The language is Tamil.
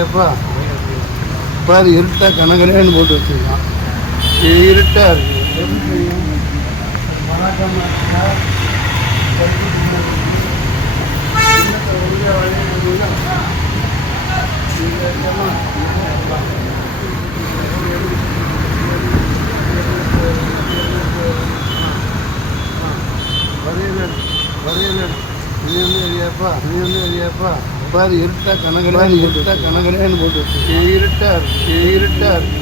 ஏப்பா பாரு இருட்டா கனகரேன்னு போட்டு வச்சிருக்கான். இது இருட்டா இருக்கு. எப்படி தெரியும்? நீ வந்து எரியாப்பா நீ வந்து எரியாப்பா பாரு இருட்டா கணக்கடா இருட்டா கணக்கடான்னு போட்டு இருட்டா இருக்கு இருட்டா இருக்கு